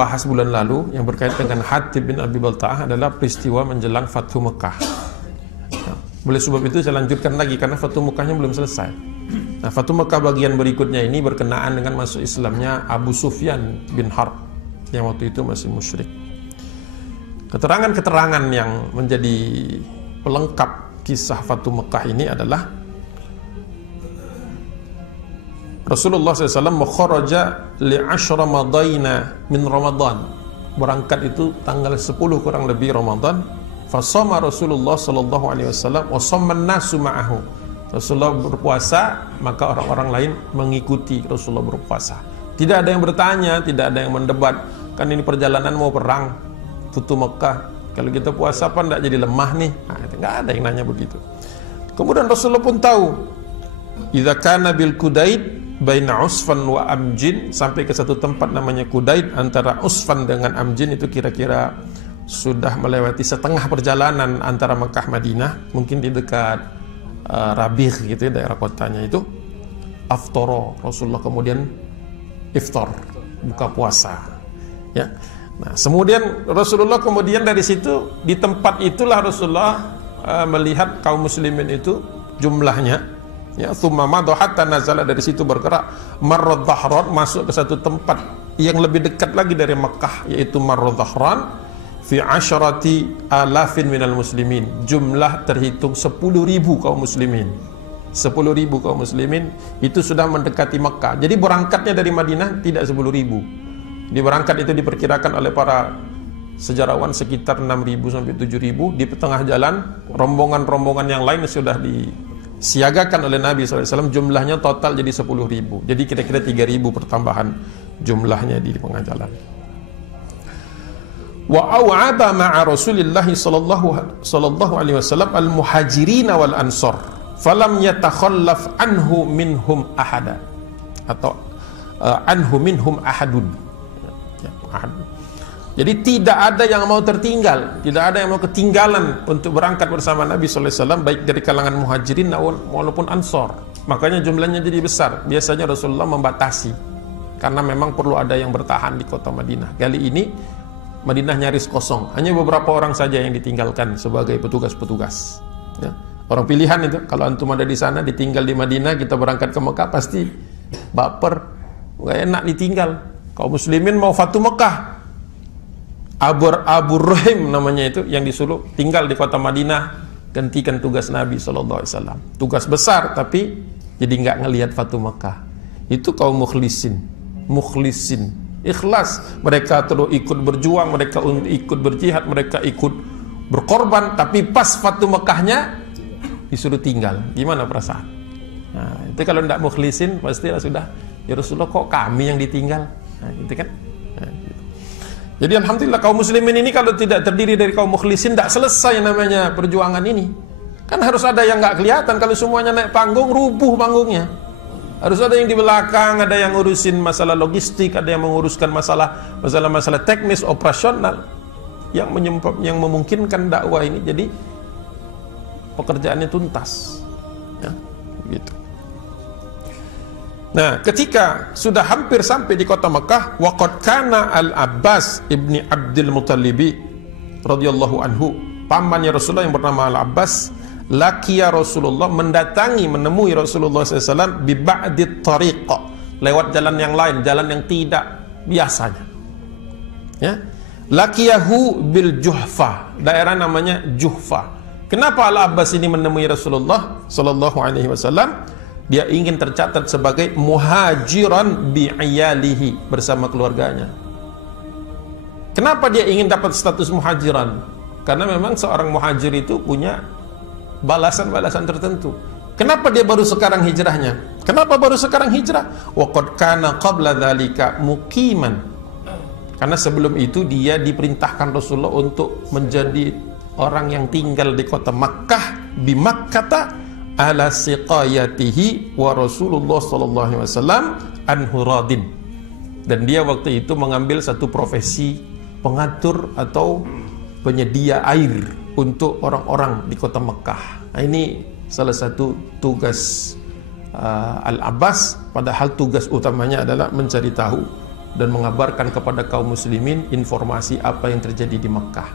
bahas bulan lalu yang berkaitan dengan Hatib bin Abi Balta'ah adalah peristiwa menjelang Fathu Mekah. Nah, oleh sebab itu saya lanjutkan lagi karena Fathu Mekahnya belum selesai. Nah, Fathu Mekah bagian berikutnya ini berkenaan dengan masuk Islamnya Abu Sufyan bin Harb yang waktu itu masih musyrik. Keterangan-keterangan yang menjadi pelengkap kisah Fathu Mekah ini adalah Rasulullah SAW mukharaja li'ashra madaina min Ramadan. Berangkat itu tanggal 10 kurang lebih Ramadan. Fasama Rasulullah SAW wa samman nasu ma'ahu. Rasulullah berpuasa, maka orang-orang lain mengikuti Rasulullah berpuasa. Tidak ada yang bertanya, tidak ada yang mendebat. Kan ini perjalanan mau perang, Fathu Mekah. Kalau kita puasa apa enggak jadi lemah nih? Nah, enggak ada yang nanya begitu. Kemudian Rasulullah pun tahu idza kana bil Kudaid baina Usfan wa Amjin, sampai ke satu tempat namanya Kudaid antara Usfan dengan Amjin, itu kira-kira sudah melewati setengah perjalanan antara Mekah Madinah, mungkin di dekat Rabigh gitu ya, daerah kotanya itu. Aftara, Rasulullah kemudian iftar, buka puasa ya. Nah, kemudian Rasulullah kemudian dari situ, di tempat itulah Rasulullah melihat kaum muslimin itu jumlahnya ya, thumma madha hatta nazala, dari situ bergerak Marrad Dhahran, masuk ke satu tempat yang lebih dekat lagi dari Mekah, yaitu Marrad Dhahran fi 10,000 minal muslimin, jumlah terhitung 10.000 kaum muslimin. 10.000 kaum muslimin itu sudah mendekati Mekah. Jadi berangkatnya dari Madinah tidak 10.000. Di berangkat itu diperkirakan oleh para sejarawan sekitar 6.000 sampai 7.000. Di tengah jalan rombongan-rombongan yang lain sudah disiagakan oleh Nabi SAW, jumlahnya total jadi 10.000. Jadi kira-kira 3.000 pertambahan jumlahnya di tengah jalan. Wa aw'aba ma'a Rasulillah sallallahu alaihi wasallam al-muhajirin wal ansar falam yatakhallaf anhu minhum ahada, atau anhu minhum ahadun. Jadi tidak ada yang mau tertinggal, tidak ada yang mau ketinggalan untuk berangkat bersama Nabi SAW, baik dari kalangan muhajirin maupun ansor. Makanya jumlahnya jadi besar. Biasanya Rasulullah membatasi karena memang perlu ada yang bertahan di kota Madinah. Kali ini Madinah nyaris kosong, hanya beberapa orang saja yang ditinggalkan sebagai petugas-petugas ya. Orang pilihan itu, kalau antum ada di sana ditinggal di Madinah, kita berangkat ke Mekah pasti baper, gak enak ditinggal. Kaum muslimin mau Fathu Mekah, Abu Rahim namanya itu, yang disuruh tinggal di kota Madinah, gantikan tugas Nabi SAW. Tugas besar, tapi jadi nggak ngelihat Fathu Mekah. Itu kaum mukhlisin, ikhlas. Mereka terus ikut berjuang, mereka ikut berjihad, mereka ikut berkorban, tapi pas Fathu Mekahnya disuruh tinggal. Gimana perasaan? Nah, itu kalau tidak mukhlisin pasti sudah, ya Rasulullah kok kami yang ditinggal? Nah, gitu kan? Nah, gitu. Jadi alhamdulillah kaum muslimin ini kalau tidak terdiri dari kaum mukhlisin, tidak selesai namanya perjuangan ini. Kan harus ada yang nggak kelihatan. Kalau semuanya naik panggung, rubuh panggungnya. Harus ada yang di belakang, ada yang ngurusin masalah logistik, ada yang menguruskan masalah teknis operasional yang memungkinkan dakwah ini jadi pekerjaannya tuntas ya, gitu. Nah, ketika sudah hampir sampai di kota Mekah, waqad kana Al-Abbas ibni Abdul Muttalibi radhiyallahu anhu, pamannya Rasulullah yang bernama Al-Abbas, laqiya Rasulullah, menemui Rasulullah SAW bi ba'di tariq, lewat jalan yang lain, jalan yang tidak biasanya ya. Laqiyahu bil Juhfa, daerah namanya Juhfa. Kenapa Al-Abbas ini menemui Rasulullah sallallahu alaihi wasallam? Dia ingin tercatat sebagai muhajiran bi'iyalihi, bersama keluarganya. Kenapa dia ingin dapat status muhajiran? Karena memang seorang muhajir itu punya balasan-balasan tertentu. Kenapa dia baru sekarang hijrahnya? Kenapa baru sekarang hijrah? Wa qad kana qabla dzalika muqiman. Karena sebelum itu dia diperintahkan Rasulullah untuk menjadi orang yang tinggal di kota Makkah, bi Makkata ala siqayatihi wa Rasulullah sallallahu alaihi wasallam anhu radin. Dan dia waktu itu mengambil satu profesi pengatur atau penyedia air untuk orang-orang di kota Mekah. Nah, ini salah satu tugas Al-Abbas, padahal tugas utamanya adalah mencari tahu dan mengabarkan kepada kaum muslimin informasi apa yang terjadi di Mekah.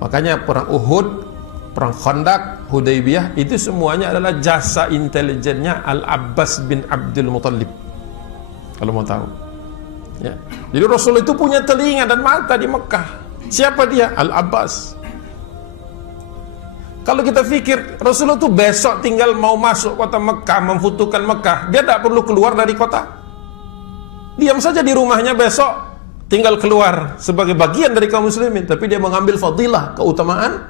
Makanya perang Uhud, perang Khandaq, Hudaybiyah itu semuanya adalah jasa intelijennya Al-Abbas bin Abdul Muttalib. Kalau mau tahu. Ya. Jadi Rasul itu punya telinga dan mata di Mekah. Siapa dia? Al-Abbas. Kalau kita pikir Rasulullah itu besok tinggal mau masuk kota Mekah, memfutuhkan Mekah, dia tidak perlu keluar dari kota. Diam saja di rumahnya besok, tinggal keluar sebagai bagian dari kaum muslimin. Tapi dia mengambil fadilah, keutamaan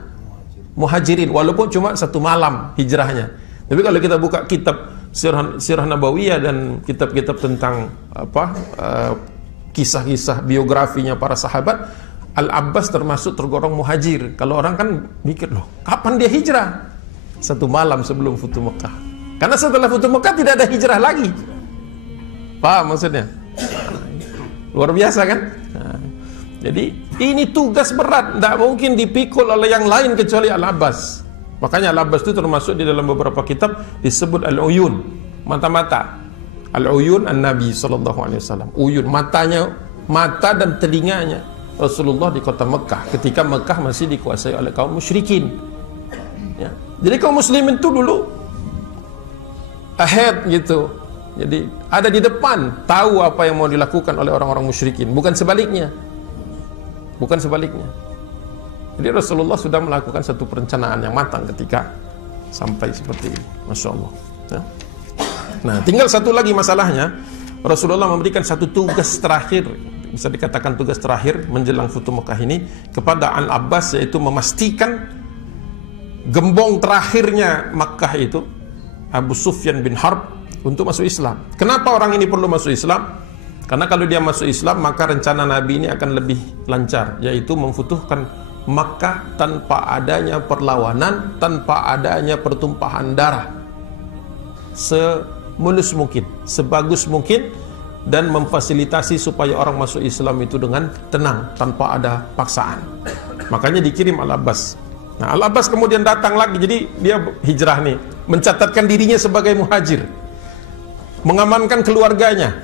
muhajirin, walaupun cuma 1 malam hijrahnya. Tapi kalau kita buka kitab Sirah Nabawiyah dan kitab-kitab tentang kisah-kisah biografinya para sahabat, Al-Abbas termasuk tergolong muhajir. Kalau orang kan mikir, loh, kapan dia hijrah? 1 malam sebelum Futuh Mekah. Karena setelah Futuh Mekah tidak ada hijrah lagi. Paham maksudnya? Luar biasa kan? Nah, jadi ini tugas berat, tidak mungkin dipikul oleh yang lain kecuali Al-Abbas. Makanya Al-Abbas itu termasuk di dalam beberapa kitab disebut Al-Uyun, mata-mata. Al-Uyun An-Nabi SAW. Uyun, matanya, mata dan telinganya Rasulullah di kota Mekah ketika Mekah masih dikuasai oleh kaum musyrikin. Ya. Jadi kaum muslimin itu dulu ahead gitu. Jadi ada di depan, tahu apa yang mau dilakukan oleh orang-orang musyrikin, bukan sebaliknya. Bukan sebaliknya. Jadi Rasulullah sudah melakukan satu perencanaan yang matang ketika sampai seperti ini. Masya Allah. Ya. Nah, tinggal satu lagi masalahnya, Rasulullah memberikan satu tugas terakhir, bisa dikatakan tugas terakhir menjelang Futuh Mekah ini kepada Al-Abbas, yaitu memastikan gembong terakhirnya Mekah itu Abu Sufyan bin Harb untuk masuk Islam. Kenapa orang ini perlu masuk Islam? Karena kalau dia masuk Islam, maka rencana Nabi ini akan lebih lancar, yaitu memfutuhkan Makkah tanpa adanya perlawanan, tanpa adanya pertumpahan darah, semulus mungkin, sebagus mungkin, dan memfasilitasi supaya orang masuk Islam itu dengan tenang, tanpa ada paksaan. Makanya dikirim Al-Abbas. Nah, Al-Abbas kemudian datang lagi, jadi dia hijrah nih, mencatatkan dirinya sebagai muhajir, mengamankan keluarganya,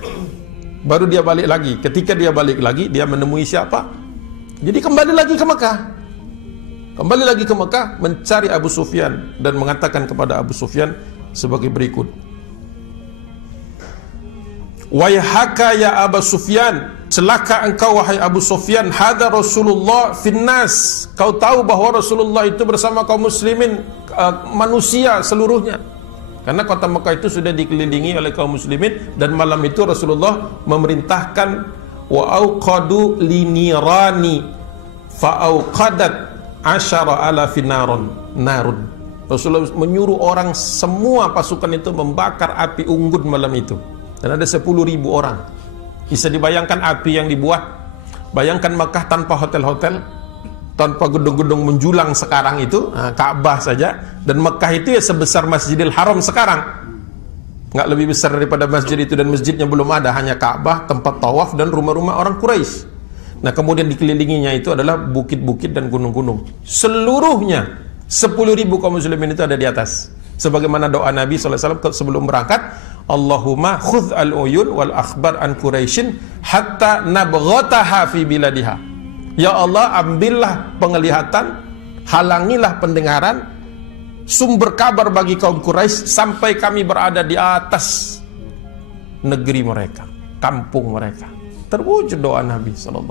baru dia balik lagi. Ketika dia balik lagi, dia menemui siapa? Jadi kembali lagi ke Mekah. Kembali lagi ke Mekah, mencari Abu Sufyan dan mengatakan kepada Abu Sufyan sebagai berikut. Waihaka ya Abu Sufyan, celaka engkau wahai Abu Sufyan, hadza Rasulullah finnas. Kau tahu bahwa Rasulullah itu bersama kaum muslimin, manusia seluruhnya. Karena kota Mekah itu sudah dikelilingi oleh kaum muslimin, dan malam itu Rasulullah memerintahkan wa auqadu linirani fa auqadat 10,000 narun. Rasulullah menyuruh orang, semua pasukan itu membakar api unggun malam itu, dan ada 10.000 orang. Bisa dibayangkan api yang dibuat. Bayangkan Mekah tanpa hotel-hotel, tanpa gedung-gedung menjulang sekarang itu, Ka'bah saja, dan Mekah itu ya sebesar Masjidil Haram sekarang, nggak lebih besar daripada masjid itu, dan masjidnya belum ada, hanya Ka'bah, tempat tawaf, dan rumah-rumah orang Quraisy. Nah, kemudian dikelilinginya itu adalah bukit-bukit dan gunung-gunung. Seluruhnya 10.000 kaum muslimin itu ada di atas. Sebagaimana doa Nabi SAW sebelum berangkat, Allahumma khudh al-uyun wal akhbar an Quraisyin hatta nabghataha fi biladiha. Ya Allah, ambillah penglihatan, halangilah pendengaran, sumber kabar bagi kaum Quraisy sampai kami berada di atas negeri mereka, kampung mereka. Terwujud doa Nabi SAW.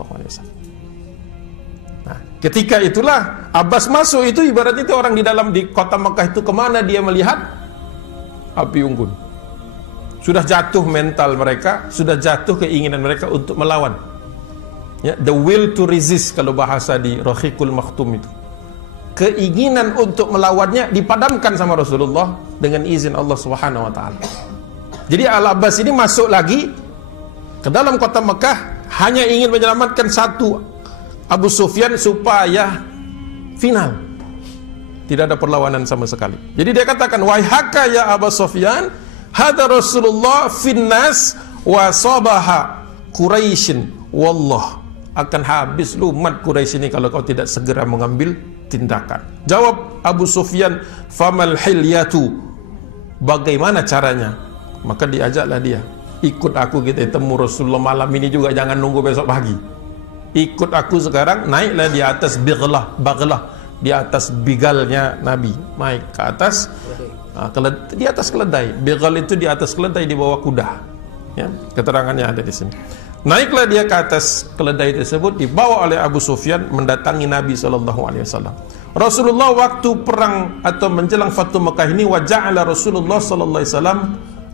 Nah, ketika itulah Abbas masuk, itu ibaratnya itu orang di kota Mekah itu kemana dia melihat api unggun. Sudah jatuh mental mereka, sudah jatuh keinginan mereka untuk melawan. Ya, the will to resist kalau bahasa di Rahiqul Makhtum itu. Keinginan untuk melawannya dipadamkan sama Rasulullah dengan izin Allah Subhanahu wa taala. Jadi Al-Abbas ini masuk lagi ke dalam kota Mekah hanya ingin menyelamatkan satu, Abu Sufyan, supaya final. Tidak ada perlawanan sama sekali. Jadi dia katakan, waihaka ya Abu Sufyan, hadza Rasulullah finnas wa sabaha Quraisyin, wallah, akan habis lu umat Quraisy ini kalau kau tidak segera mengambil tindakan. Jawab Abu Sufyan, famal hilyatu, bagaimana caranya? Maka diajaklah dia ikut aku, kita temu Rasulullah malam ini juga, jangan nunggu besok pagi. Ikut aku sekarang, naiklah di atas baglah, di atas bigalnya Nabi, naik ke atas, di atas keledai. Bigal itu di atas keledai, di bawah kuda. Ya, keterangannya ada di sini. Naiklah dia ke atas keledai tersebut, dibawa oleh Abu Sufyan mendatangi Nabi SAW. Rasulullah waktu perang atau menjelang Fathu Mekah ini, wa ja'ala Rasulullah SAW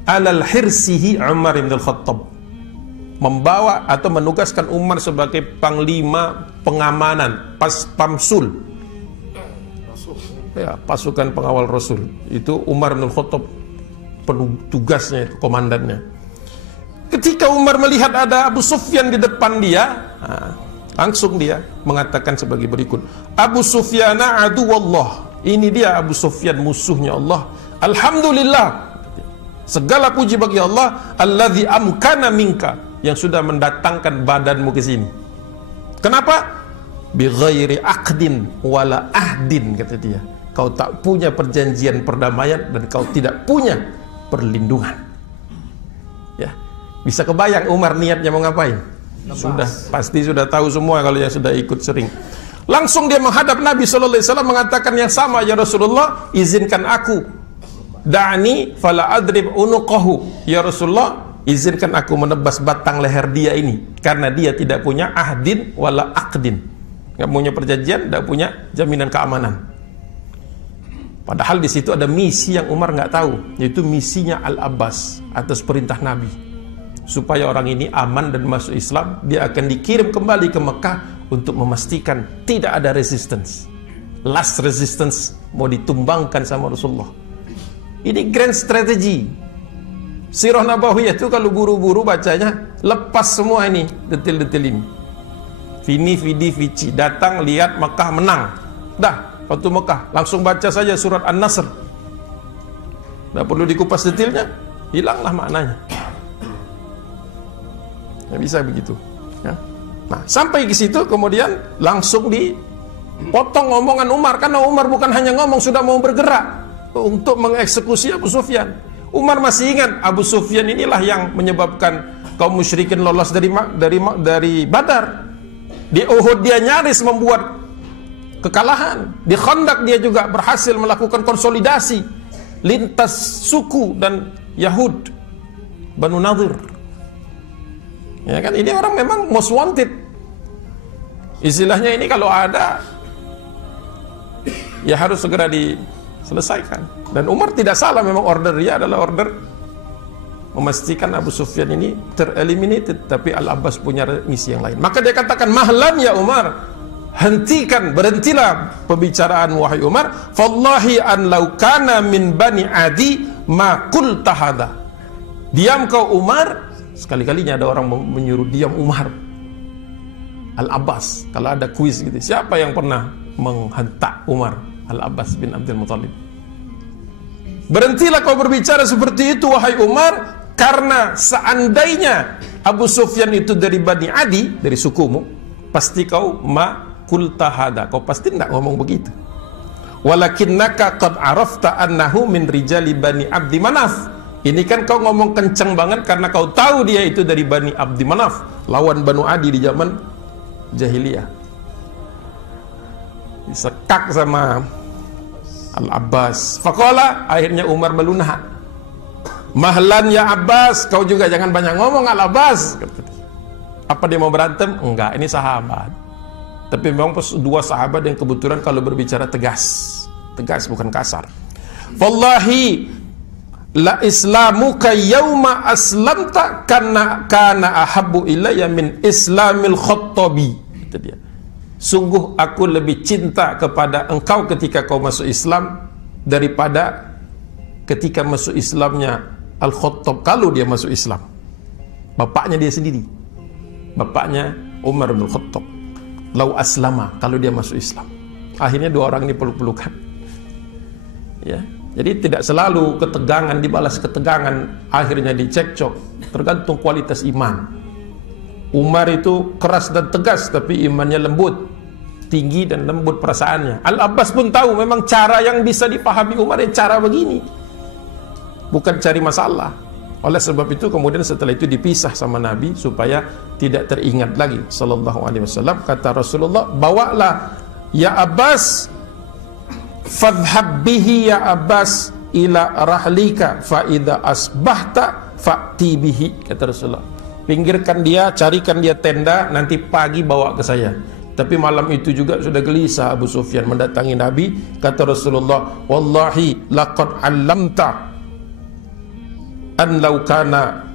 alal hirsihi Umar bin Al-Khattab, membawa atau menugaskan Umar sebagai panglima pengamanan, pamsul, ya, pasukan pengawal Rasul. Itu Umar bin Al-Khattab tugasnya, itu komandannya. Ketika Umar melihat ada Abu Sufyan di depan dia, langsung dia mengatakan sebagai berikut, Abu Sufyana aduwallah, ini dia Abu Sufyan, musuhnya Allah. Alhamdulillah, segala puji bagi Allah, alladzi amkana minka, yang sudah mendatangkan badanmu ke sini. Kenapa? Bi ghairi aqdin wala ahdin, kata dia. Kau tak punya perjanjian perdamaian dan kau tidak punya perlindungan. Ya, bisa kebayang Umar niatnya mau ngapain? Pasti sudah tahu semua kalau yang sudah ikut sering. Langsung dia menghadap Nabi SAW mengatakan yang sama, ya Rasulullah, izinkan aku, da'ani fala adrib unuqahu, ya Rasulullah, izinkan aku menebas batang leher dia ini, karena dia tidak punya ahdin wala aqdin, nggak punya perjanjian, tidak punya jaminan keamanan. Padahal di situ ada misi yang Umar nggak tahu, yaitu misinya Al-Abbas atas perintah Nabi, supaya orang ini aman dan masuk Islam. Dia akan dikirim kembali ke Mekah untuk memastikan tidak ada resistance, last resistance mau ditumbangkan sama Rasulullah. Ini grand strategy. Sirah Nabawiyah itu kalau buru-buru bacanya, lepas semua ini detil-detil ini. Vini, vidi, vici, datang, lihat Mekah menang, dah, waktu Mekah langsung baca saja surat An-Nasr, tidak perlu dikupas detilnya, hilanglah maknanya. Ya, bisa begitu, ya. Nah, sampai ke situ kemudian langsung dipotong omongan Umar, karena Umar bukan hanya ngomong, sudah mau bergerak untuk mengeksekusi Abu Sufyan. Umar masih ingat Abu Sufyan inilah yang menyebabkan kaum musyrikin lolos dari Badar. Di Uhud dia nyaris membuat kekalahan. Di Khandaq dia juga berhasil melakukan konsolidasi lintas suku dan Yahud, Banu Nadir. Ya kan, ini orang memang most wanted. Istilahnya ini kalau ada, ya harus segera diselesaikan. Dan Umar tidak salah, memang order dia adalah order memastikan Abu Sufyan ini tereliminated. Tapi Al-Abbas punya misi yang lain. Maka dia katakan, mahlan ya Umar, hentikan, berhentilah pembicaraan wahai Umar. Fallahi an law kana min bani adi ma qulta hadha. Diam kau Umar. Sekali-kalinya ada orang menyuruh diam Umar. Al-Abbas, kalau ada kuis gitu, siapa yang pernah menghentak Umar? Al-Abbas bin Abdul Muthalib. Berhentilah kau berbicara seperti itu wahai Umar, karena seandainya Abu Sufyan itu dari Bani Adi, dari sukumu, pasti kau ma qulta hada, kau pasti tidak ngomong begitu. Walakinnaka qad arafta annahu min rijali Bani Abdi Manaf. Ini kan kau ngomong kenceng banget karena kau tahu dia itu dari Bani Abdi Manaf, lawan Banu Adi di zaman jahiliyah. Disekak sama Al-Abbas. Faqala, akhirnya Umar melunak. Mahlan ya Abbas, kau juga jangan banyak ngomong Al-Abbas. Apa dia mau berantem? Enggak, ini sahabat. Tapi memang dua sahabat yang kebetulan kalau berbicara tegas, bukan kasar. Wallahi la islamuka yauma aslamta kana ahabbu ilayya min islamil Khattabi. Itu dia. Sungguh aku lebih cinta kepada engkau ketika kau masuk Islam daripada ketika masuk Islamnya Al-Khattab, kalau dia masuk Islam. Bapaknya dia sendiri, bapaknya Umar bin Khattab. Lau aslama, kalau dia masuk Islam. Akhirnya dua orang ini peluk-pelukan. Ya. Jadi tidak selalu ketegangan dibalas ketegangan, akhirnya dicekcok, tergantung kualitas iman. Umar itu keras dan tegas, tapi imannya lembut, tinggi dan lembut perasaannya. Al-Abbas pun tahu memang cara yang bisa dipahami Umar, cara begini, bukan cari masalah. Oleh sebab itu kemudian setelah itu dipisah sama Nabi supaya tidak teringat lagi sallallahu alaihi wasallam. Kata Rasulullah, bawalah ya Abbas, fadhhab bihi ya Abbas ila rahlika fa idza asbahta fa'ti bihi. Kata Rasulullah, pinggirkan dia, carikan dia tenda, nanti pagi bawa ke saya. Tapi malam itu juga sudah gelisah Abu Sufyan mendatangi Nabi. Kata Rasulullah, wallahi laqad 'allamta an law kana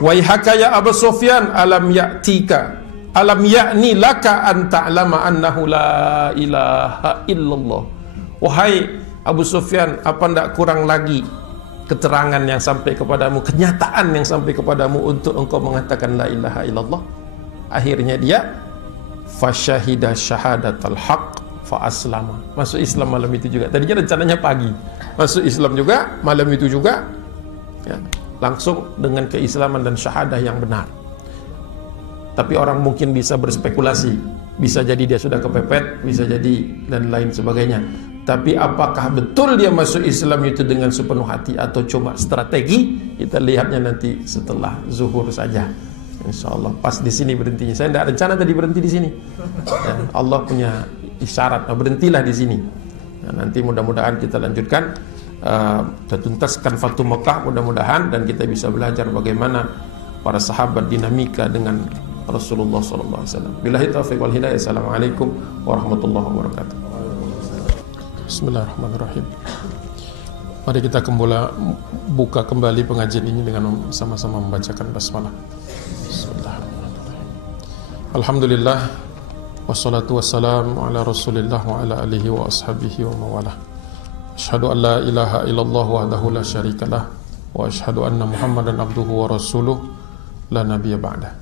waihaka ya Abu Sufyan alam ya'ni laka an ta'lama annahu la ilaha illallah. Wahai Abu Sufyan, apa ndak kurang lagi keterangan yang sampai kepadamu, kenyataan yang sampai kepadamu untuk engkau mengatakan la ilaha illallah. Akhirnya dia fasyahida syahadatal haq fa aslama, masuk Islam malam itu juga. Tadinya rencananya pagi, masuk Islam juga malam itu juga, ya, langsung dengan keislaman dan syahadah yang benar. Tapi orang mungkin bisa berspekulasi, bisa jadi dia sudah kepepet, bisa jadi dan lain sebagainya. Tapi apakah betul dia masuk Islam itu dengan sepenuh hati atau cuma strategi? Kita lihatnya nanti setelah zuhur saja. InsyaAllah. Pas di sini berhentinya. Saya tidak rencana tadi berhenti di sini. Ya, Allah punya isyarat, berhentilah di sini. Nah, nanti mudah-mudahan kita lanjutkan, kita tuntaskan Fatu Mekah mudah-mudahan, dan kita bisa belajar bagaimana para sahabat dinamika dengan Rasulullah SAW. Billahi taufiq wal hidayah. Assalamualaikum warahmatullahi wabarakatuh. Bismillahirrahmanirrahim. Mari kita buka kembali pengajian ini dengan sama-sama membacakan basmalah. Bismillahirrahmanirrahim. Alhamdulillah, wassalatu wassalamu ala Rasulillah wa ala alihi wa ashabihi wa mawalah. Asyhadu an la ilaha illallah wahdahu la syarikalah wa asyhadu anna Muhammadan abduhu wa rasuluh la nabiyya ba'dah.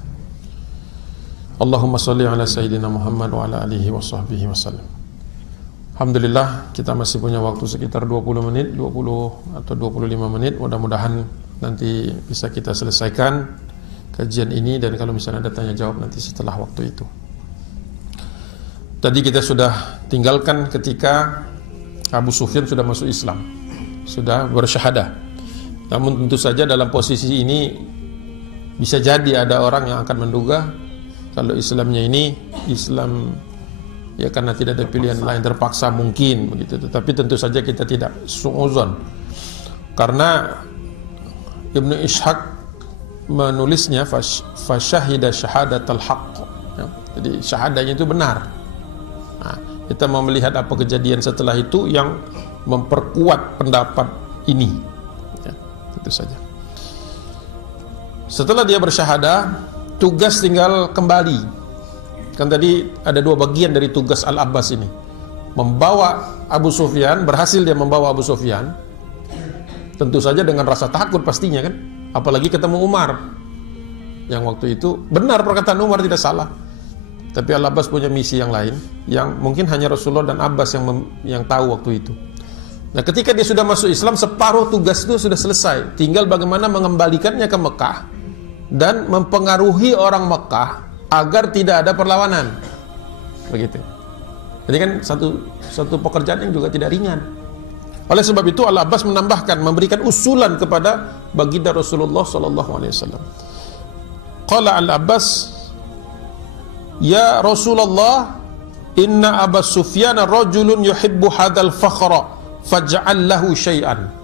Allahumma shalli ala sayyidina Muhammad wa ala alihi wa sahbihi wasallam. Alhamdulillah, kita masih punya waktu sekitar 20 menit, 20 atau 25 menit. Mudah-mudahan nanti bisa kita selesaikan kajian ini, dan kalau misalnya ada tanya jawab nanti setelah waktu itu. Tadi kita sudah tinggalkan ketika Abu Sufyan sudah masuk Islam, sudah bersyahadah. Namun tentu saja dalam posisi ini bisa jadi ada orang yang akan menduga kalau Islamnya ini Islam ya karena tidak ada pilihan lain, terpaksa mungkin begitu. Tetapi tentu saja kita tidak su'uzon, karena Ibnu Ishaq menulisnya fasyahida syahadatal haqq, ya, jadi syahadahnya itu benar. Nah, kita mau melihat apa kejadian setelah itu yang memperkuat pendapat ini, ya, itu saja. Setelah dia bersyahadah, tugas tinggal kembali. Kan tadi ada dua bagian dari tugas Al-Abbas ini. Membawa Abu Sufyan, berhasil dia membawa Abu Sufyan. Tentu saja dengan rasa takut pastinya kan. Apalagi ketemu Umar. Yang waktu itu benar perkataan Umar, tidak salah. Tapi Al-Abbas punya misi yang lain, yang mungkin hanya Rasulullah dan Abbas yang tahu waktu itu. Nah, ketika dia sudah masuk Islam, separuh tugas itu sudah selesai. Tinggal bagaimana mengembalikannya ke Mekah dan mempengaruhi orang Mekah agar tidak ada perlawanan, begitu. Jadi kan satu pekerjaan yang juga tidak ringan. Oleh sebab itu Al-Abbas menambahkan, memberikan usulan kepada baginda Rasulullah SAW. Qala Al-Abbas, ya Rasulullah, inna Abu Sufyan rajulun yuhibbu hadzal fakhra faj'al lahu syai'an.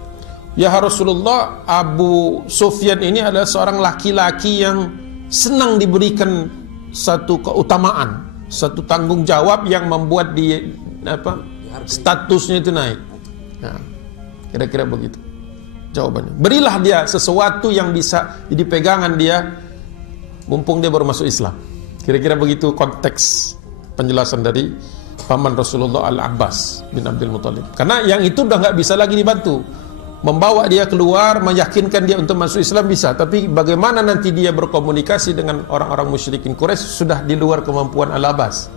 Ya Rasulullah, Abu Sufyan ini adalah seorang laki-laki yang senang diberikan satu keutamaan, satu tanggung jawab yang membuat dia statusnya itu naik. Nah, kira-kira begitu jawabannya. Berilah dia sesuatu yang bisa jadi pegangan dia mumpung dia baru masuk Islam. Kira-kira begitu konteks penjelasan dari paman Rasulullah Al-Abbas bin Abdul Muthalib. Karena yang itu udah nggak bisa lagi dibantu. Membawa dia keluar, meyakinkan dia untuk masuk Islam bisa, tapi bagaimana nanti dia berkomunikasi dengan orang-orang musyrikin Quraisy sudah di luar kemampuan Al-Abbas,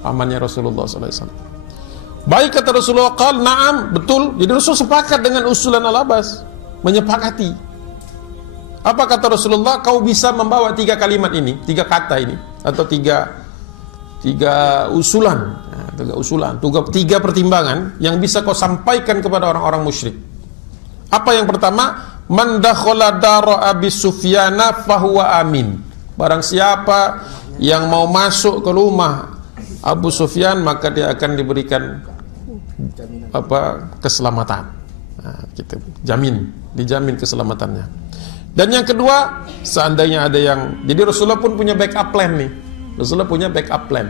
pamannya Rasulullah SAW. Baik, kata Rasulullah, qal na'am, betul. Jadi Rasul sepakat dengan usulan Al-Abbas, menyepakati. Apa kata Rasulullah? Kau bisa membawa 3 kalimat ini, 3 kata ini, atau tiga usulan. 3 pertimbangan yang bisa kau sampaikan kepada orang-orang musyrik. Apa yang pertama? Man dakhala dara Abi Sufyana fahuwa amin. Barang siapa yang mau masuk ke rumah Abu Sufyan, maka dia akan diberikan keselamatan. Nah, gitu. Dijamin keselamatannya. Dan yang kedua, seandainya ada yang, jadi Rasulullah pun punya backup plan nih. Rasulullah punya backup plan.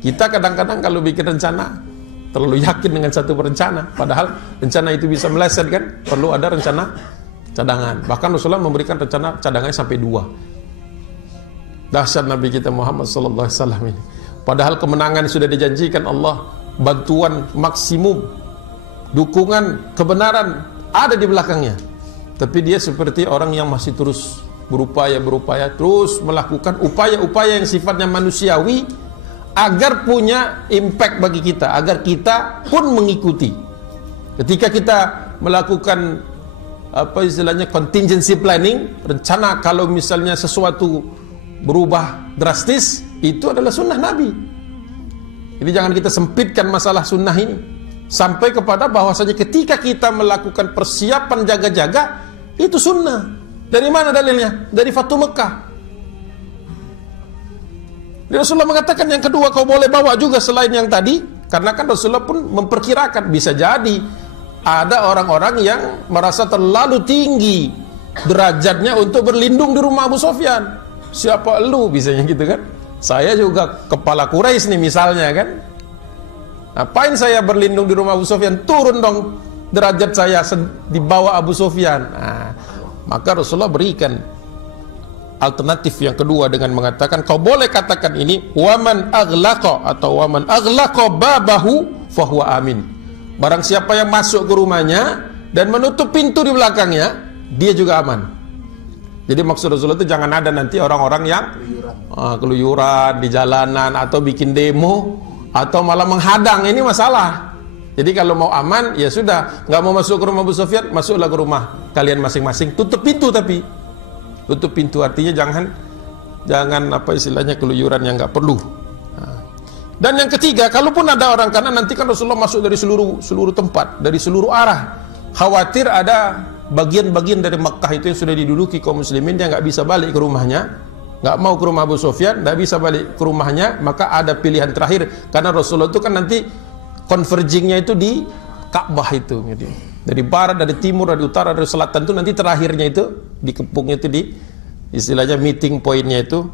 Kita kadang-kadang kalau bikin rencana terlalu yakin dengan satu rencana, padahal rencana itu bisa meleset kan? Perlu ada rencana cadangan. Bahkan Rasulullah memberikan rencana cadangannya sampai 2. Dahsyat Nabi kita Muhammad sallallahu alaihi wasallam ini. Padahal kemenangan sudah dijanjikan Allah, bantuan maksimum, dukungan kebenaran ada di belakangnya. Tapi dia seperti orang yang masih terus berupaya, terus melakukan upaya-upaya yang sifatnya manusiawi agar punya impact bagi kita, agar kita pun mengikuti. Ketika kita melakukan contingency planning, rencana kalau misalnya sesuatu berubah drastis, itu adalah sunnah Nabi. Jadi jangan kita sempitkan masalah sunnah ini sampai kepada bahwasanya ketika kita melakukan persiapan jaga-jaga, itu sunnah. Dari mana dalilnya? Dari Fatu Mekah. Rasulullah mengatakan yang kedua, kau boleh bawa juga selain yang tadi, karena kan Rasulullah pun memperkirakan bisa jadi ada orang-orang yang merasa terlalu tinggi derajatnya untuk berlindung di rumah Abu Sufyan. Siapa lu bisanya gitu kan? Saya juga kepala Quraisy nih misalnya kan. Ngapain saya berlindung di rumah Abu Sufyan? Turun dong derajat saya di bawah Abu Sufyan. Nah, maka Rasulullah berikan alternatif yang kedua dengan mengatakan, kau boleh katakan ini, waman aghlaqa atau waman aghlaqa babahu fahuwa amin. Barang siapa yang masuk ke rumahnya dan menutup pintu di belakangnya, dia juga aman. Jadi maksud Rasulullah itu jangan ada nanti orang-orang yang keluyuran di jalanan atau bikin demo atau malah menghadang. Ini masalah. Jadi kalau mau aman, ya sudah, nggak mau masuk ke rumah Abu Sufyan, masuklah ke rumah kalian masing-masing. Tutup pintu, tapi tutup pintu artinya jangan keluyuran yang nggak perlu. Nah. Dan yang ketiga, kalaupun ada orang, karena nanti kan Rasulullah masuk dari seluruh tempat, dari seluruh arah, khawatir ada bagian-bagian dari Mekah itu yang sudah diduduki kaum muslimin, dia nggak bisa balik ke rumahnya, nggak mau ke rumah Abu Sufyan, nggak bisa balik ke rumahnya, maka ada pilihan terakhir, karena Rasulullah itu kan nanti convergingnya itu di Ka'bah itu, gitu. Dari barat, dari timur, dari utara, dari selatan itu nanti terakhirnya itu dikepungnya itu di istilahnya meeting pointnya itu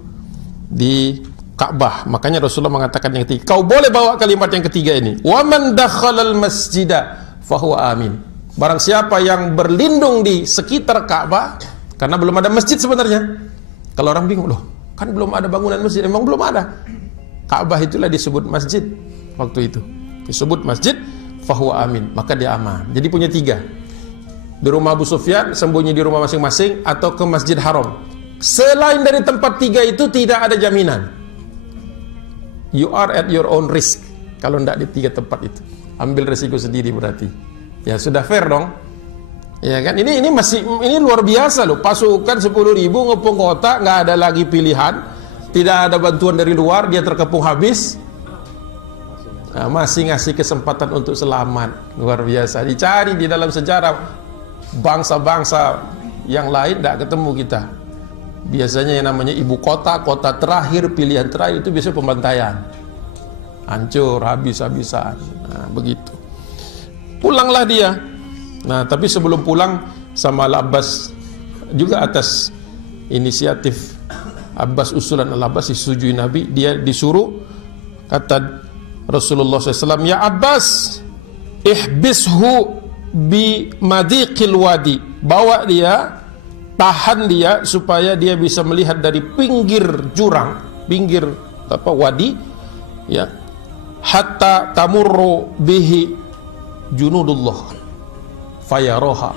di Ka'bah. Makanya Rasulullah mengatakan yang ketiga, kau boleh bawa kalimat yang ketiga ini, waman dakhalal masjida fahuwa amin. Barang siapa yang berlindung di sekitar Ka'bah, karena belum ada masjid sebenarnya. Kalau orang bingung, loh kan belum ada bangunan masjid, emang belum ada. Ka'bah itulah disebut masjid waktu itu, disebut masjid, fahuwa amin, maka dia aman. Jadi punya 3, di rumah Abu Sufyan, sembunyi di rumah masing-masing, atau ke Masjid Haram. Selain dari tempat 3 itu tidak ada jaminan. You are at your own risk. Kalau tidak di 3 tempat itu, ambil resiko sendiri berarti. Ya sudah fair dong. Ya kan? Ini luar biasa loh. Pasukan 10.000 ngepung kota, nggak ada lagi pilihan, tidak ada bantuan dari luar, dia terkepung habis. Nah, masih ngasih kesempatan untuk selamat. Luar biasa. Dicari di dalam sejarah bangsa-bangsa yang lain, tidak ketemu kita. Biasanya yang namanya ibu kota, kota terakhir, pilihan terakhir itu biasanya pembantaian, hancur, habis-habisan. Nah, begitu. Pulanglah dia. Nah, tapi sebelum pulang sama Al-Abbas, juga atas inisiatif Abbas, usulan Al-Abbas disetujui Nabi, dia disuruh, kata Rasulullah SAW, ya Abbas, ihbishu bi madiqil wadi. Bawa dia, tahan dia supaya dia bisa melihat dari pinggir jurang, pinggir wadi, ya, hatta tamurru bihi junudullah fayaroha,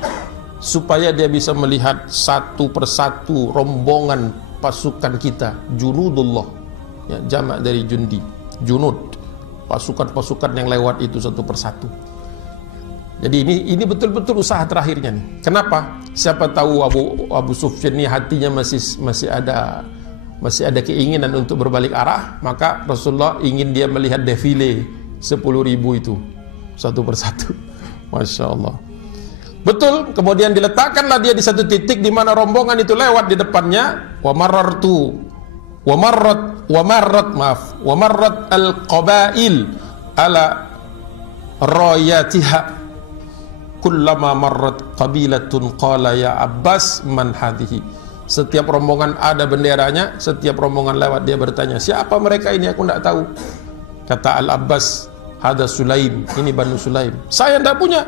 supaya dia bisa melihat satu persatu rombongan pasukan kita. Junudullah, ya, jamak dari jundi, junud, pasukan-pasukan yang lewat itu satu persatu. Jadi ini betul-betul usaha terakhirnya nih. Kenapa? Siapa tahu Abu Sufyan ini hatinya masih ada keinginan untuk berbalik arah, maka Rasulullah ingin dia melihat defile 10.000 itu satu persatu. Masya Allah. Betul, kemudian diletakkanlah dia di satu titik di mana rombongan itu lewat di depannya. Wa marrat al-qabail ala rayatiha. Kullama marrat qabilatun qala ya Abbas man hadhihi. Setiap rombongan ada benderanya, setiap rombongan lewat dia bertanya, siapa mereka ini, aku tidak tahu. Kata Al-Abbas, hada Sulaim, ini Banu Sulaim. Saya tidak punya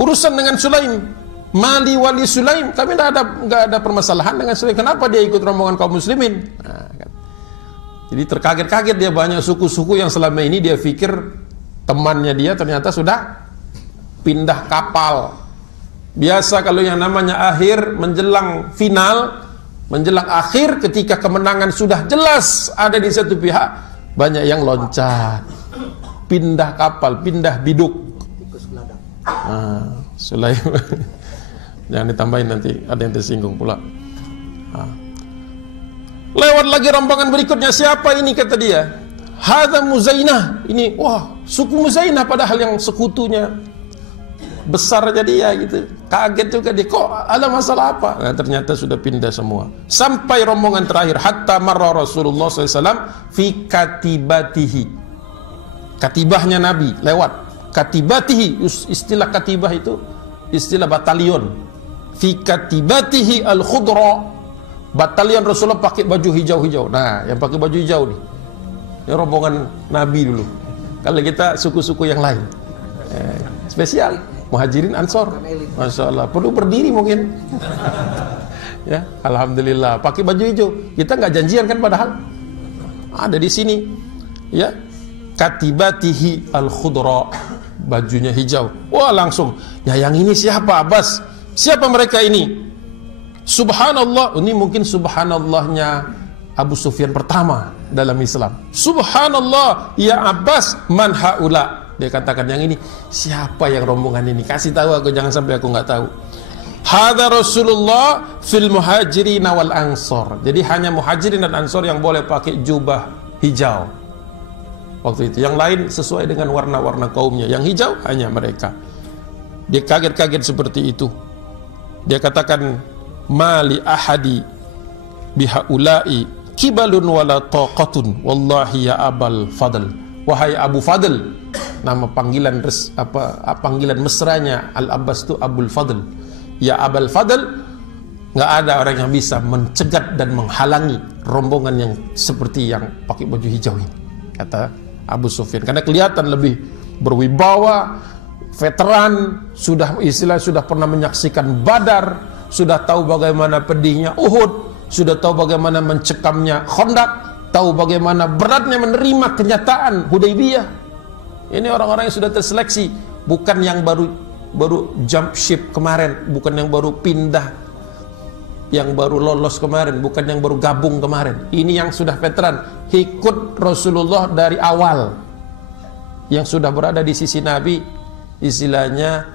urusan dengan Sulaim. Mali wali Sulaim, kami tidak ada permasalahan dengan Sulaim. Kenapa dia ikut rombongan kaum muslimin? Nah, kan. Jadi terkaget-kaget dia, banyak suku-suku yang selama ini dia pikir temannya dia ternyata sudah pindah kapal. Biasa kalau yang namanya akhir menjelang final, menjelang akhir ketika kemenangan sudah jelas ada di satu pihak, banyak yang loncat, pindah kapal, pindah biduk. Sulaiman. Jangan ditambahin nanti ada yang tersinggung pula. Lewat lagi rombongan berikutnya, siapa ini kata dia? Hadza Muzainah. Ini wah, suku Muzainah, padahal yang sekutunya besar aja dia gitu. Kaget juga dia, kok ada masalah apa? Nah, ternyata sudah pindah semua. Sampai rombongan terakhir, hatta marra Rasulullah SAW fi katibatihi. Katibahnya Nabi lewat. Katibatihi, istilah katibah itu istilah batalion. Fi katibatihi al-khudra. Batalion Rasulullah pakai baju hijau-hijau. Nah, yang pakai baju hijau nih, ini rombongan Nabi dulu. Kalau kita suku-suku yang lain spesial, Muhajirin Ansor, Masya Allah, perlu berdiri mungkin. Ya, Alhamdulillah, pakai baju hijau. Kita nggak janjian kan, padahal ada di sini. Ya, katibatihi al-khudra, bajunya hijau. Wah, langsung, ya yang ini siapa Abbas? Siapa mereka ini? Subhanallah, ini mungkin subhanallahnya Abu Sufyan pertama dalam Islam. Subhanallah, ya Abbas, man haula. Dia katakan, yang ini siapa yang rombongan ini? Kasih tahu aku, jangan sampai aku nggak tahu. Hadza Rasulullah fil muhajirin wal ansor. Jadi hanya muhajirin dan ansor yang boleh pakai jubah hijau waktu itu. Yang lain sesuai dengan warna-warna kaumnya. Yang hijau hanya mereka. Dia kaget-kaget seperti itu. Dia katakan, mali ahadi bihaulai kibalun wala taqatun wallahi ya Abal Fadl. Wahai Abu Fadl, nama panggilan panggilan mesranya Al-Abbas itu Abul Fadl. Ya Abul Fadl, nggak ada orang yang bisa mencegat dan menghalangi rombongan yang seperti yang pakai baju hijau ini, kata Abu Sufyan. Karena kelihatan lebih berwibawa, veteran, sudah pernah menyaksikan Badar, sudah tahu bagaimana pedihnya Uhud, sudah tahu bagaimana mencekamnya Khandaq, tahu bagaimana beratnya menerima kenyataan Hudaybiyah. Ini orang-orang yang sudah terseleksi, bukan yang baru jump ship kemarin, bukan yang baru pindah, yang baru lolos kemarin, bukan yang baru gabung kemarin. Ini yang sudah veteran, ikut Rasulullah dari awal, yang sudah berada di sisi Nabi, istilahnya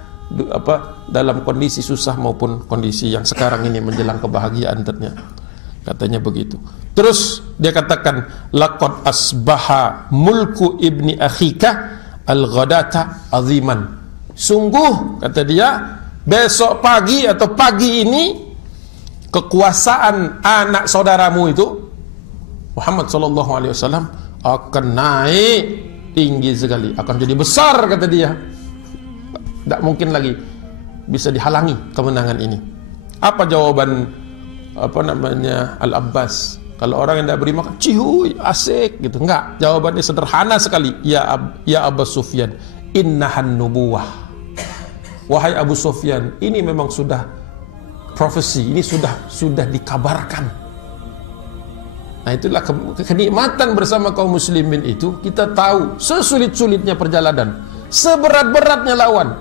dalam kondisi susah maupun kondisi yang sekarang ini menjelang kebahagiaan ternyata. Katanya begitu. Terus dia katakan, laqad asbaha mulku ibni akhika al-ghadata aziman. Sungguh, kata dia, besok pagi atau pagi ini kekuasaan anak saudaramu itu Muhammad sallallahu alaihi wasallam akan naik tinggi sekali, akan jadi besar, kata dia. Tidak mungkin lagi bisa dihalangi kemenangan ini. Apa jawaban Al-Abbas? Kalau orang yang tidak beri makan, cihuy, asik gitu. Enggak, jawabannya sederhana sekali. Ya Abu Sufyan, innahan nubuwah. Wahai Abu Sufyan, ini memang sudah profesi, ini sudah dikabarkan. Nah, itulah kenikmatan bersama kaum muslimin itu. Kita tahu sesulit-sulitnya perjalanan, seberat-beratnya lawan,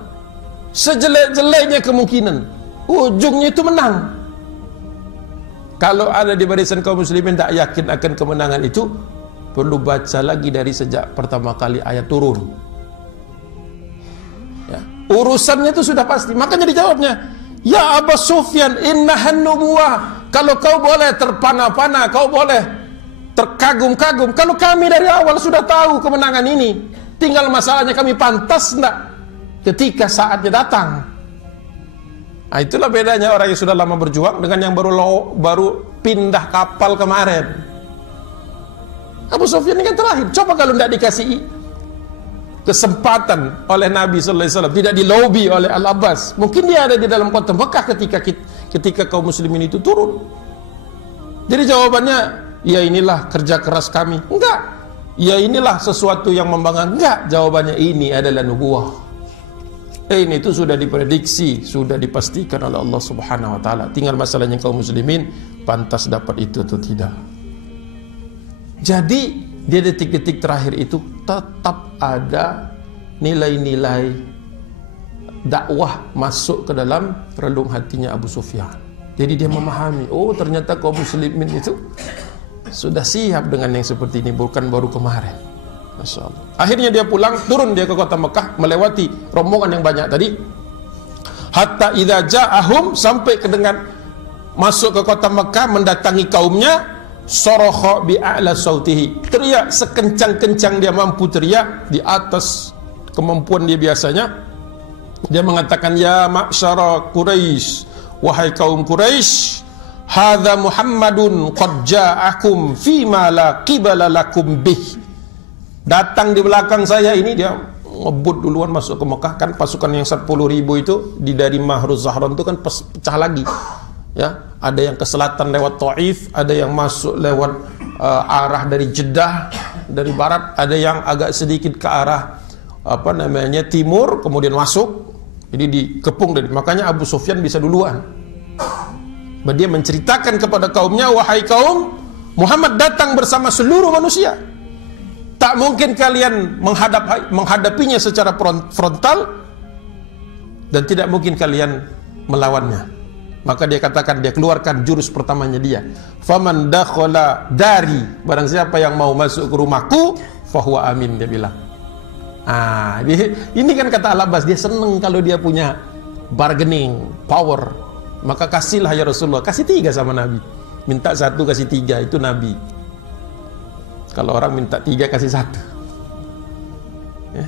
sejelek-jeleknya kemungkinan, ujungnya itu menang. Kalau ada di barisan kaum muslimin tak yakin akan kemenangan itu, perlu baca lagi dari sejak pertama kali ayat turun. Ya, urusannya itu sudah pasti. Makanya dijawabnya, ya Abu Sufyan, innahan nubuwah. Kalau kau boleh terpana-pana, kau boleh terkagum-kagum, kalau kami dari awal sudah tahu kemenangan ini, tinggal masalahnya kami pantas enggak ketika saatnya datang. Nah, itulah bedanya orang yang sudah lama berjuang dengan yang baru pindah kapal kemarin. Abu Sufyan ini kan terakhir. Coba kalau tidak dikasih kesempatan oleh Nabi sallallahu alaihi wasallam, tidak dilobi oleh Al-Abbas, mungkin dia ada di dalam kota Mekah ketika kaum muslimin itu turun. Jadi jawabannya, ya inilah kerja keras kami. Enggak. Ya inilah sesuatu yang membanggakan. Enggak. Jawabannya ini adalah nubuwah. Ini itu sudah diprediksi, sudah dipastikan oleh Allah Subhanahu wa taala. Tinggal masalahnya kaum muslimin pantas dapat itu atau tidak. Jadi di detik-detik terakhir itu tetap ada nilai-nilai dakwah masuk ke dalam relung hatinya Abu Sufyan. Jadi dia memahami, oh ternyata kaum muslimin itu sudah siap dengan yang seperti ini, bukan baru kemarin. Masya Allah. Akhirnya dia pulang, turun dia ke kota Mekah, melewati rombongan yang banyak tadi. Hatta idza ja'ahum, sampai ke dengan masuk ke kota Mekah, mendatangi kaumnya, sarakha bi'a'la sautihi, teriak sekencang-kencang dia mampu teriak, di atas kemampuan dia biasanya. Dia mengatakan, ya ma'syara Quraisy, wahai kaum Quraisy, hadza Muhammadun qad ja'akum fima la qibala lakum bih. Datang di belakang saya ini, dia ngebut duluan masuk ke Mekah. Kan pasukan yang 10.000 itu dari Mahruz Zahran itu kan pecah lagi. Ya, ada yang ke selatan lewat Taif, ada yang masuk lewat arah dari Jeddah dari barat, ada yang agak sedikit ke arah timur kemudian masuk. Jadi dikepung dari. Makanya Abu Sufyan bisa duluan. Dia menceritakan kepada kaumnya, wahai kaum, Muhammad datang bersama seluruh manusia. Tak mungkin kalian menghadapinya secara frontal, dan tidak mungkin kalian melawannya. Maka dia katakan, dia keluarkan jurus pertamanya dia, faman dakhala dari, barang siapa yang mau masuk ke rumahku fahuwa amin, dia bilang. Ini kan kata Al-Abbas, dia senang kalau dia punya bargaining power. Maka kasihlah ya Rasulullah, kasih 3 sama Nabi. Minta 1 kasih 3, itu Nabi. Kalau orang minta 3 kasih 1. Ya.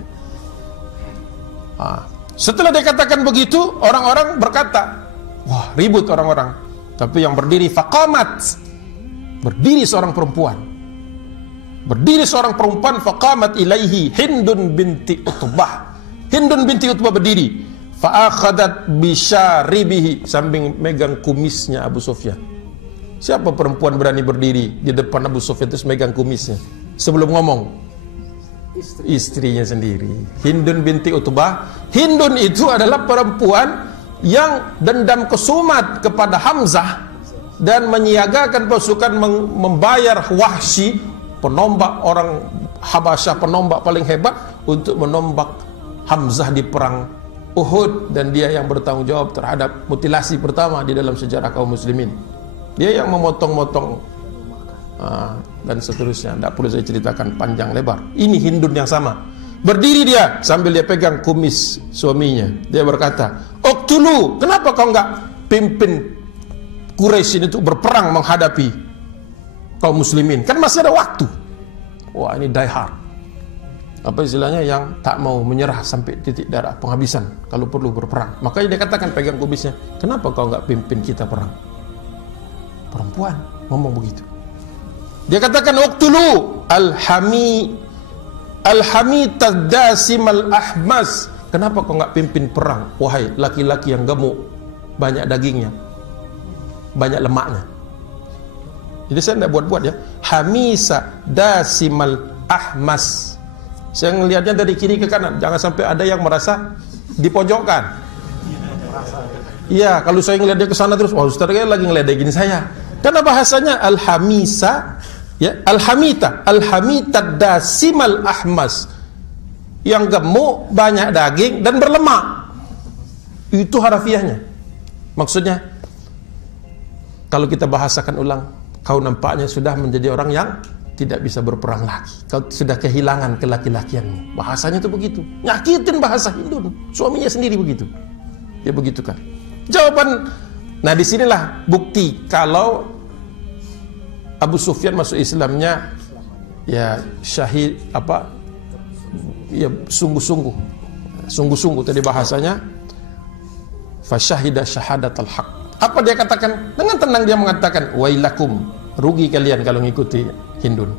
Setelah dia katakan begitu, orang-orang berkata, wah ribut orang-orang. Tapi yang berdiri faqamat, berdiri seorang perempuan. Berdiri seorang perempuan, faqamat ilaihi Hindun binti Utbah. Hindun binti Utbah berdiri. Fa'akhadat bisyaribihi, sambil megang kumisnya Abu Sufyan. Siapa perempuan berani berdiri di depan Abu Sufyan terus megang kumisnya sebelum ngomong? Istrinya sendiri, Hindun binti Utbah. Hindun itu adalah perempuan yang dendam kesumat kepada Hamzah dan menyiagakan pasukan membayar Wahsy, penombak orang Habasyah, penombak paling hebat, untuk menombak Hamzah di perang Uhud, dan dia yang bertanggung jawab terhadap mutilasi pertama di dalam sejarah kaum muslimin. Dia yang memotong-motong dan seterusnya. Tidak perlu saya ceritakan panjang lebar. Ini Hindun yang sama. Berdiri dia sambil dia pegang kumis suaminya. Dia berkata, "Uqtulu, kenapa kau enggak pimpin Quraisy ini untuk berperang menghadapi kaum muslimin? Kan masih ada waktu." Wah, ini die hard. Apa istilahnya, yang tak mau menyerah sampai titik darah penghabisan kalau perlu berperang. Makanya dia katakan pegang kumisnya, "Kenapa kau enggak pimpin kita perang?" Perempuan ngomong begitu. Dia katakan, "Uqtulu al-hamitasim al-ahmas." Kenapa kau enggak pimpin perang, wahai laki-laki yang gemuk, banyak dagingnya, banyak lemaknya? Jadi saya tidak buat-buat ya. Hamisa dasimal ahmas. Saya melihatnya dari kiri ke kanan. Jangan sampai ada yang merasa dipojokkan. Iya, kalau saya ngelihat dia ke sana terus, wah Ustaz lagi ngeledekin saya. Karena bahasanya al-hamisa, ya, al-hamita dasimal ahmas, yang gemuk, banyak daging dan berlemak. Itu harafiahnya. Maksudnya, kalau kita bahasakan ulang, kau nampaknya sudah menjadi orang yang tidak bisa berperang lagi. Kau sudah kehilangan kelaki-lakianmu. Bahasanya itu begitu. Nyakitin bahasa Hindu. Suaminya sendiri begitu. Dia begitu kan. Jawaban, nah disinilah bukti kalau Abu Sufyan masuk Islamnya ya syahid ya sungguh-sungguh tadi bahasanya, Fasyahida syahadatal haq. Apa dia katakan? Dengan tenang dia mengatakan, wailakum, rugi kalian kalau mengikuti Hindun.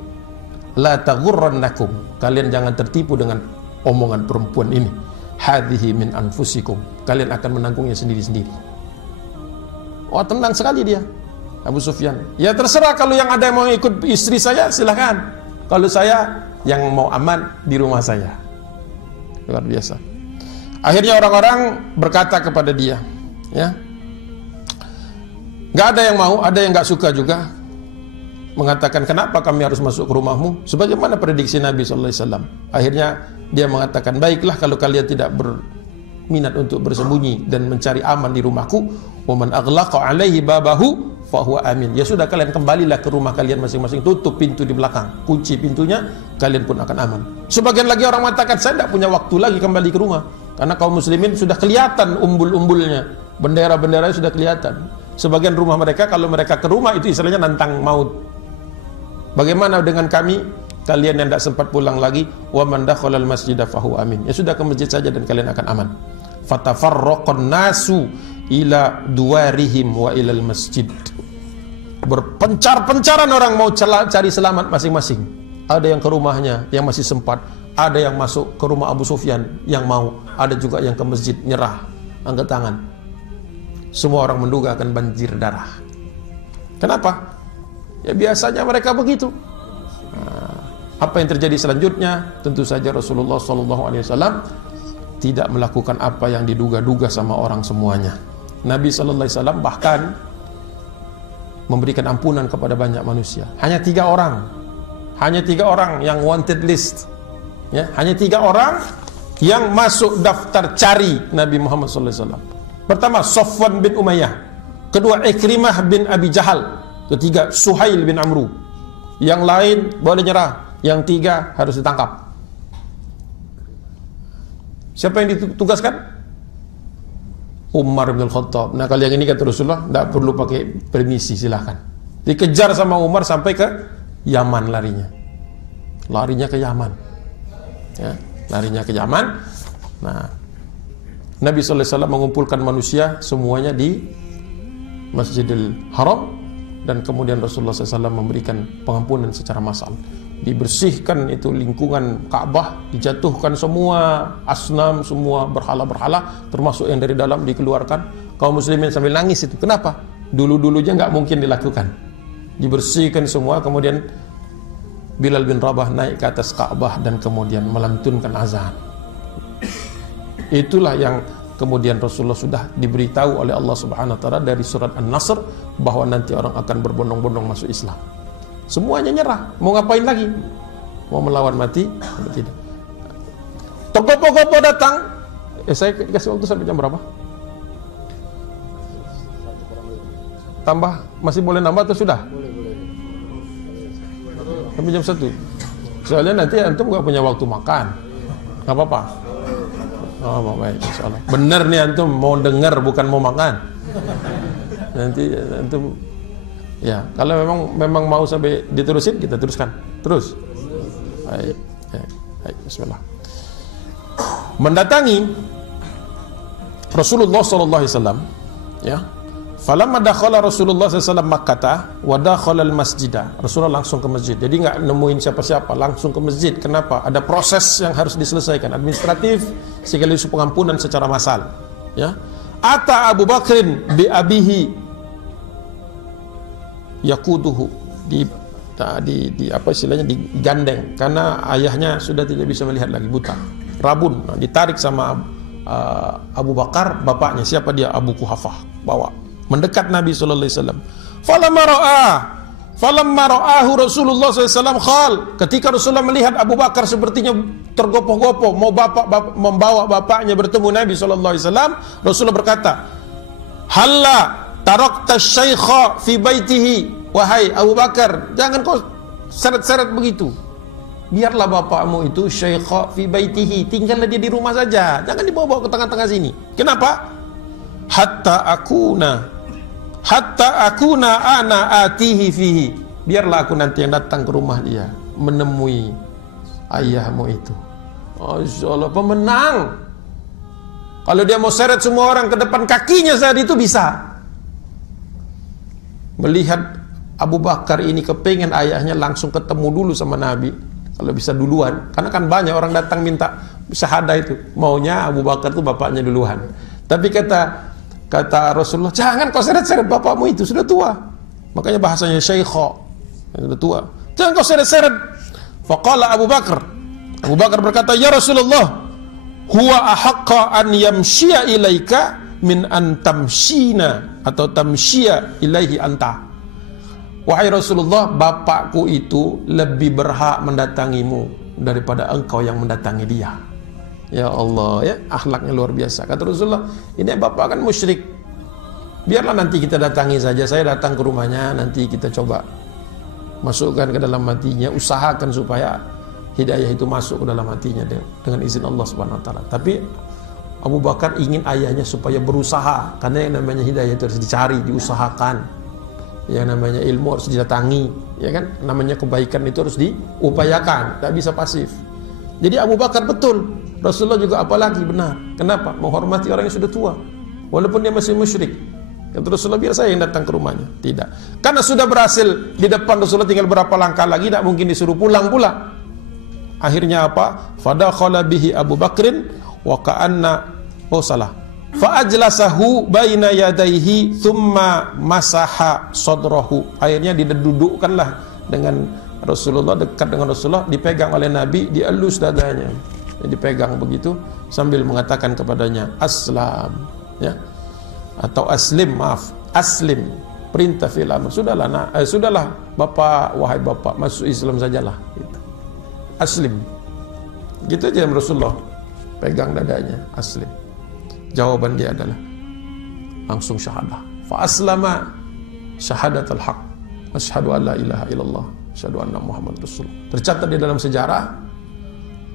La taghurrannakum, kalian jangan tertipu dengan omongan perempuan ini. Hadhihi min anfusikum, kalian akan menanggungnya sendiri-sendiri. Oh, tenang sekali dia, Abu Sufyan. Ya terserah, kalau yang ada yang mau ikut istri saya silahkan. Kalau saya yang mau aman di rumah saya. Luar biasa. Akhirnya orang-orang berkata kepada dia, ya, nggak ada yang mau, ada yang nggak suka juga, mengatakan kenapa kami harus masuk ke rumahmu, sebagaimana prediksi Nabi SAW. Akhirnya dia mengatakan, baiklah kalau kalian tidak berminat untuk bersembunyi dan mencari aman di rumahku, waman aghlaqa alaihi babahu fahuwa amin. Ya sudah, kalian kembalilah ke rumah kalian masing-masing, tutup pintu di belakang, kunci pintunya, kalian pun akan aman. Sebagian lagi orang mengatakan, saya tidak punya waktu lagi kembali ke rumah, karena kaum muslimin sudah kelihatan umbul-umbulnya, bendera-benderanya sudah kelihatan. Sebagian rumah mereka, kalau mereka ke rumah itu istilahnya nantang maut. Bagaimana dengan kami? Kalian yang tidak sempat pulang lagi, wa man dakhalal masjidah fahuwa amin. Ya sudah, ke masjid saja dan kalian akan aman. Fatafarraqan nasu ila duwarihim wa ilal masjid. Berpencar-pencaran orang mau cari selamat masing-masing. Ada yang ke rumahnya yang masih sempat, ada yang masuk ke rumah Abu Sufyan yang mau, ada juga yang ke masjid nyerah, angkat tangan. Semua orang menduga akan banjir darah. Kenapa? Ya biasanya mereka begitu. Apa yang terjadi selanjutnya? Tentu saja Rasulullah SAW tidak melakukan apa yang diduga-duga sama orang semuanya. Nabi SAW bahkan memberikan ampunan kepada banyak manusia. Hanya 3 orang, hanya 3 orang yang wanted list, ya, hanya 3 orang yang masuk daftar cari Nabi Muhammad SAW. Pertama, Safwan bin Umayyah. Kedua, Ikrimah bin Abi Jahal. Ketiga, Suhail bin Amru. Yang lain boleh nyerah, yang 3 harus ditangkap. Siapa yang ditugaskan? Umar bin Khattab. Nah, kalau yang ini kata Rasulullah, tidak perlu pakai permisi, silahkan. Dikejar sama Umar sampai ke Yaman larinya. Larinya ke Yaman. Ya, larinya ke Yaman. Nah, Nabi SAW mengumpulkan manusia semuanya di Masjidil Haram, dan kemudian Rasulullah SAW memberikan pengampunan secara massal. Dibersihkan itu lingkungan Ka'bah, dijatuhkan semua asnam, semua berhala-berhala, termasuk yang dari dalam dikeluarkan. Kaum muslimin sambil nangis itu. Kenapa? Dulu-dulunya nggak mungkin dilakukan. Dibersihkan semua, kemudian Bilal bin Rabah naik ke atas Ka'bah dan kemudian melantunkan azan. Itulah yang kemudian Rasulullah sudah diberitahu oleh Allah Subhanahu wa taala dari surat An-Nasr bahwa nanti orang akan berbondong-bondong masuk Islam. Semuanya nyerah, mau ngapain lagi? Mau melawan mati atau tidak? Tokoh-tokoh datang. Saya kasih waktu sampai jam berapa? Tambah, masih boleh nambah atau sudah? Sampai jam 1. Soalnya nanti antum gak punya waktu makan. Gak apa-apa. Oh, baik, insyaallah. Bener nih antum mau dengar bukan mau makan. Nanti antum, ya, kalau memang mau sampai diterusin, kita teruskan. Terus. Baik, baik, bismillah. Mendatangi Rasulullah SAW, ya. Falamma dakhala Rasulullah SAW Makkah wa dakhala al-masjidah. Rasulullah langsung ke masjid. Jadi enggak nemuin siapa-siapa, langsung ke masjid. Kenapa? Ada proses yang harus diselesaikan, administratif sekaligus pengampunan secara massal, ya. Ata Abu Bakrin bi abihi yakuduhu, di apa istilahnya, digandeng karena ayahnya sudah tidak bisa melihat lagi, buta, rabun. Nah, ditarik sama Abu Bakar, bapaknya. Siapa dia? Abu Kuhafah, bawa mendekat Nabi sallallahu alaihi wasallam. Falamma ra'ahu Rasulullah SAW khal. Ketika Rasulullah melihat Abu Bakar sepertinya tergopoh-gopoh mau membawa bapaknya bertemu Nabi sallallahu alaihi wasallam, Rasulullah berkata, "Halla tarakta syaikha fi baitihi." Wahai Abu Bakar, jangan kau seret-seret begitu. Biarlah bapakmu itu syaikha fi baitihi, tinggallah dia di rumah saja, jangan dibawa-bawa ke tengah-tengah sini. Kenapa? Hatta akuna ana atihi fihi. Biarlah aku nanti yang datang ke rumah dia menemui ayahmu itu. Masya Allah, pemenang. Kalau dia mau seret semua orang ke depan kakinya saat itu bisa. Melihat Abu Bakar ini kepengen ayahnya langsung ketemu dulu sama Nabi, kalau bisa duluan, karena kan banyak orang datang minta syahadah itu, maunya Abu Bakar itu bapaknya duluan. Tapi kata Rasulullah, jangan kau seret-seret bapakmu itu sudah tua. Makanya bahasanya syaikha, sudah tua. Jangan kau seret-seret. Faqala Abu Bakar berkata, ya Rasulullah, huwa ahaqqa an yamshiya ilaika min an tamshina atau tamshiya ilaihi anta. Wahai Rasulullah, bapakku itu lebih berhak mendatangimu daripada engkau yang mendatangi dia. Ya Allah, ya, akhlaknya luar biasa. Kata Rasulullah, ini bapak kan musyrik, biarlah nanti kita datangi saja. Saya datang ke rumahnya, nanti kita coba masukkan ke dalam hatinya, usahakan supaya hidayah itu masuk ke dalam hatinya dengan izin Allah Subhanahu wa taala. Tapi Abu Bakar ingin ayahnya supaya berusaha, karena yang namanya hidayah itu harus dicari, diusahakan. Yang namanya ilmu harus didatangi, ya kan? Namanya kebaikan itu harus diupayakan, tidak bisa pasif. Jadi Abu Bakar betul, Rasulullah juga apalagi benar. Kenapa? Menghormati orang yang sudah tua, walaupun dia masih musyrik. Kata Rasulullah, biar saya yang datang ke rumahnya. Tidak, karena sudah berhasil di depan Rasulullah, tinggal berapa langkah lagi, tidak mungkin disuruh pulang pula. Akhirnya apa? Fadakhala bihi Abu Bakrin wa ka'anna fa ajlasahu baina yadayhi thumma masaha sadrahu. Akhirnya didudukkanlah dengan Rasulullah, dekat dengan Rasulullah, dipegang oleh Nabi, dielus dadanya, dipegang begitu sambil mengatakan kepadanya aslam, ya, atau aslim, maaf, aslim, perintah fil amr. Sudahlah bapak, wahai bapak, masuk Islam sajalah, gitu. Aslim, gitu aja Rasulullah, pegang dadanya, aslim. Jawaban dia adalah langsung syahadah. Fa aslama syahadatul haq, asyhadu an la ilaha illallah, asyhadu anna Muhammad Rasulullah. Tercatat di dalam sejarah,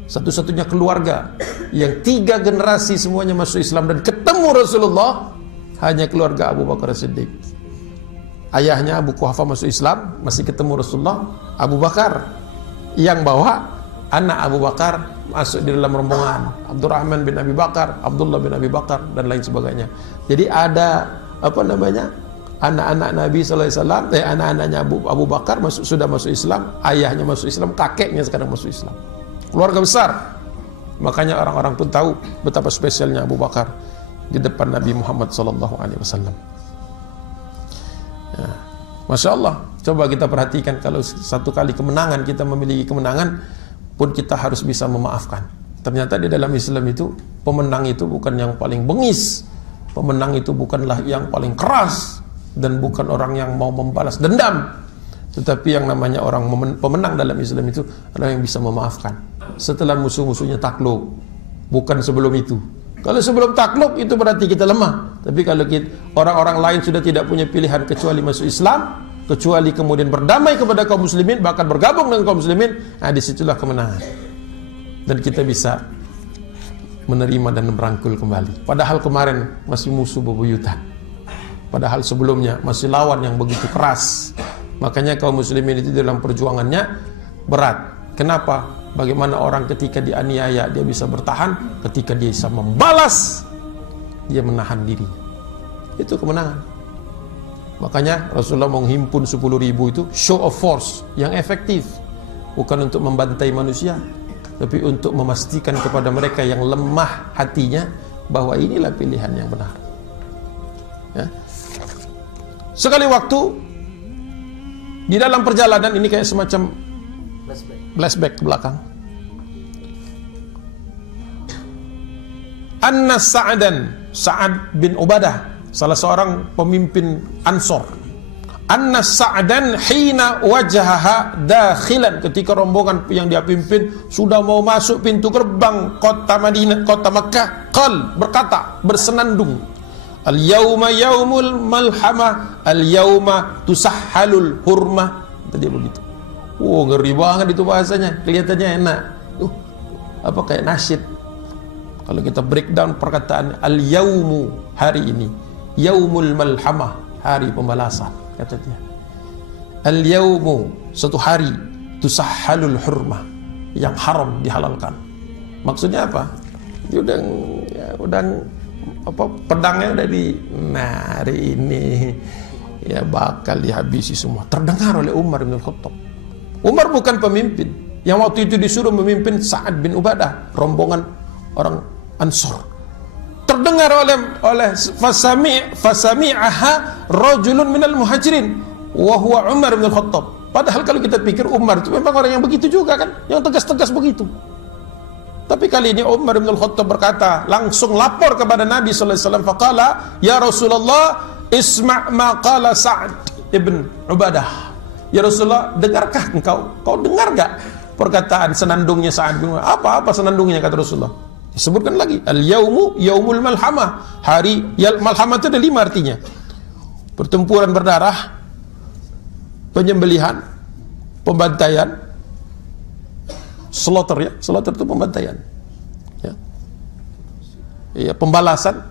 satu-satunya keluarga yang 3 generasi semuanya masuk Islam dan ketemu Rasulullah hanya keluarga Abu Bakar Siddiq. Ayahnya Abu Quhafa masuk Islam, masih ketemu Rasulullah. Abu Bakar yang bawa anak Abu Bakar masuk di dalam rombongan, Abdurrahman bin Abi Bakar, Abdullah bin Abi Bakar, dan lain sebagainya. Jadi ada anak-anak Nabi SAW, anak-anaknya Abu Bakar sudah masuk Islam, ayahnya masuk Islam, kakeknya sekarang masuk Islam. Keluarga besar. Makanya orang-orang pun tahu betapa spesialnya Abu Bakar di depan Nabi Muhammad SAW. Ya, Masya Allah. Coba kita perhatikan, kalau satu kali kemenangan, kita memiliki kemenangan pun kita harus bisa memaafkan. Ternyata di dalam Islam itu, pemenang itu bukan yang paling bengis, pemenang itu bukanlah yang paling keras, dan bukan orang yang mau membalas dendam. Tetapi yang namanya orang pemenang dalam Islam itu adalah yang bisa memaafkan setelah musuh-musuhnya takluk, bukan sebelum itu. Kalau sebelum takluk itu berarti kita lemah. Tapi kalau orang-orang lain sudah tidak punya pilihan kecuali masuk Islam, kecuali kemudian berdamai kepada kaum muslimin, bahkan bergabung dengan kaum muslimin, nah disitulah kemenangan. Dan kita bisa menerima dan merangkul kembali. Padahal kemarin masih musuh bebuyutan, padahal sebelumnya masih lawan yang begitu keras. Makanya kaum muslimin itu dalam perjuangannya berat. Kenapa? Bagaimana orang ketika dianiaya dia bisa bertahan, ketika dia bisa membalas dia menahan diri. Itu kemenangan. Makanya Rasulullah menghimpun 10.000 itu show of force yang efektif, bukan untuk membantai manusia, tapi untuk memastikan kepada mereka yang lemah hatinya bahwa inilah pilihan yang benar. Ya. Sekali waktu di dalam perjalanan ini kayak semacam flashback ke belakang. Anna Sa'ad bin Ubadah, salah seorang pemimpin Ansor. Anna Sa'dan hina wajahaha dakhilan, ketika rombongan yang dia pimpin sudah mau masuk pintu gerbang kota Madinah, kota Makkah, berkata bersenandung, al-yauma yaumul malhamah, al-yauma tusahhalul hurmah. Tadi begitu. Ngeri banget itu bahasanya, kelihatannya enak. Apa kayak nasyid. Kalau kita breakdown perkataan al-yaumu, hari ini, yaumul malhamah, hari pembalasan, kata dia. Al-yaumu, satu hari, tusahhalul hurmah, yang haram dihalalkan. Maksudnya apa? Dia udah pedangnya udah hari ini ya bakal dihabisi semua. Terdengar oleh Umar bin Khattab. Umar bukan pemimpin. Yang waktu itu disuruh memimpin Sa'ad bin Ubadah, rombongan orang Ansor. Terdengar oleh fasami'aha rajulun minal muhajirin wa huwa Umar bin Khattab. Padahal kalau kita pikir Umar itu memang orang yang begitu juga kan, yang tegas-tegas begitu. Tapi kali ini Umar bin Khattab berkata, langsung lapor kepada Nabi sallallahu alaihi wasallam, faqala ya Rasulullah isma' ma qala Sa'ad ibn Ubadah. Ya Rasulullah, dengarkah kau dengar enggak perkataan senandungnya Sa'ad bin Ubadah? Apa senandungnya kata Rasulullah? Disebutkan lagi, al-yaumu yaumul malhamah. Hari malhamah itu ada 5 artinya. Pertempuran berdarah, penyembelihan, pembantaian, slaughter ya, slaughter itu pembantaian. Ya, pembalasan.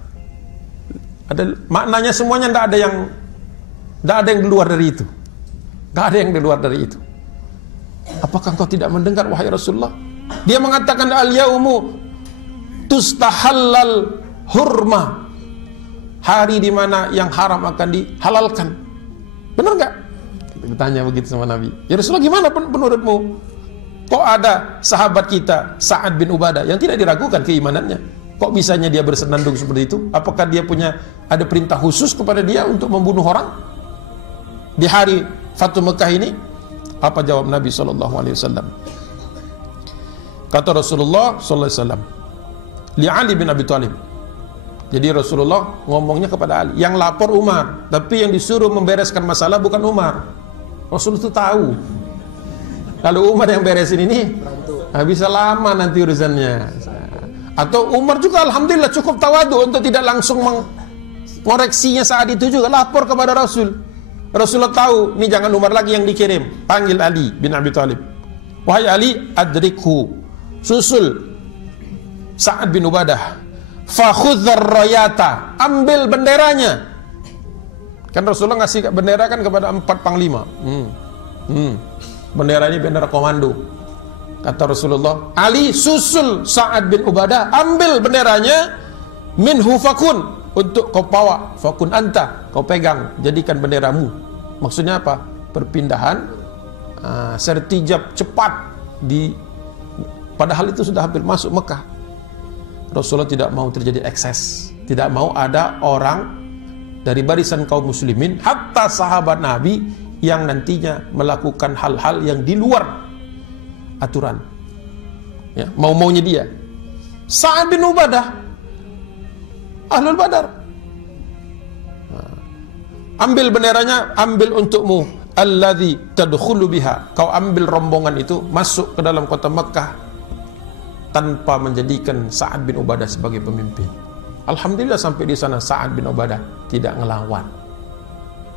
Ada maknanya semuanya, tidak ada yang di luar dari itu. Tidak ada yang di luar dari itu. Apakah engkau tidak mendengar wahai Rasulullah? Dia mengatakan al-yaumu tustahallal hurma. Hari di mana yang haram akan dihalalkan. Benar enggak? Kita tanya begitu sama Nabi. Ya Rasulullah, gimana menurutmu? Kok ada sahabat kita Sa'ad bin Ubadah yang tidak diragukan keimanannya? Kok bisanya dia bersenandung seperti itu? Apakah dia ada perintah khusus kepada dia untuk membunuh orang di hari Fathu Mekah ini? Apa jawab Nabi SAW? Kata Rasulullah SAW li Ali bin Abi Thalib. Jadi Rasulullah ngomongnya kepada Ali. Yang lapor Umar, tapi yang disuruh membereskan masalah bukan Umar. Rasul itu tahu kalau Umar yang beresin ini bisa lama nanti urusannya. Atau Umar juga alhamdulillah cukup tawadu untuk tidak langsung mengoreksinya saat itu juga, lapor kepada Rasul. Rasulullah tahu, ini jangan Umar lagi yang dikirim, panggil Ali bin Abi Thalib. Wahai Ali, adrikhu, susul Sa'ad bin Ubadah, fakhudhar rayata, ambil benderanya. Kan Rasulullah ngasih bendera kan kepada 4 panglima. Bendera ini bendera komando. Kata Rasulullah, Ali susul Sa'ad bin Ubadah, ambil benderanya, minhu fakun, untuk kau bawa, fakun anta, kau pegang, jadikan benderamu. Maksudnya apa? Perpindahan sertijab cepat padahal itu sudah hampir masuk Mekah. Rasulullah tidak mau terjadi ekses, tidak mau ada orang dari barisan kaum muslimin, hatta sahabat Nabi, yang nantinya melakukan hal-hal yang di luar aturan, ya, mau-maunya dia. Sa'ad bin Ubadah, Ahlul Badar, ambil benderanya, ambil untukmu, alladzi tadkhulu biha, kau ambil rombongan itu masuk ke dalam kota Mekah tanpa menjadikan Sa'ad bin Ubadah sebagai pemimpin. Alhamdulillah sampai di sana Sa'ad bin Ubadah tidak ngelawan.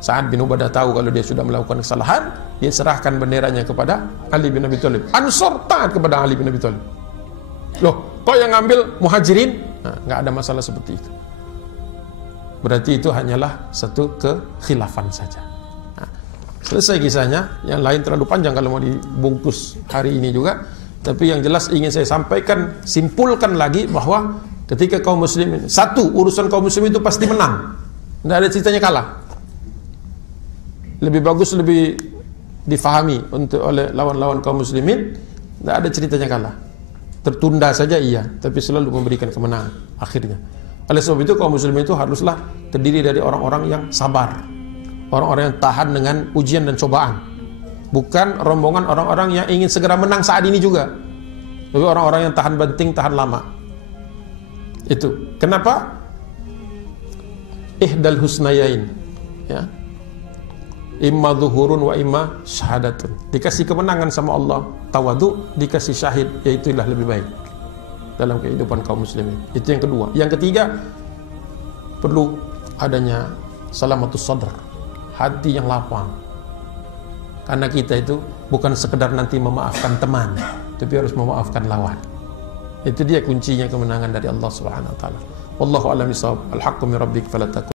Sa'ad bin Ubadah tahu kalau dia sudah melakukan kesalahan, dia serahkan benderanya kepada Ali bin Abi Thalib. Ansor taat kepada Ali bin Abi Thalib. Loh, kok yang ngambil muhajirin? Nggak ada masalah seperti itu. Berarti itu hanyalah satu kekhilafan saja. Selesai kisahnya. Yang lain terlalu panjang kalau mau dibungkus hari ini juga. Tapi yang jelas ingin saya sampaikan, simpulkan lagi bahwa ketika kaum muslimin, satu, urusan kaum muslimin itu pasti menang. Tidak ada ceritanya kalah. Lebih bagus, lebih difahami oleh lawan-lawan kaum muslimin. Tidak ada ceritanya kalah. Tertunda saja iya, tapi selalu memberikan kemenangan akhirnya. Oleh sebab itu kaum muslimin itu haruslah terdiri dari orang-orang yang sabar, orang-orang yang tahan dengan ujian dan cobaan. Bukan rombongan orang-orang yang ingin segera menang saat ini juga, tapi orang-orang yang tahan banting, tahan lama. Itu kenapa ihdal husnayain, ya, imma zuhurun wa imma syahadatun. Dikasih kemenangan sama Allah, tawadu, dikasih syahid, yaitulah lebih baik dalam kehidupan kaum muslimin. Itu yang kedua. Yang ketiga, perlu adanya salamatus sadr, hati yang lapang. Karena kita itu bukan sekedar nanti memaafkan teman, tapi harus memaafkan lawan. Itu dia kuncinya kemenangan dari Allah Subhanahu wa taala. Wallahu a'lam bishawab. Al-haqqu min rabbik fala takun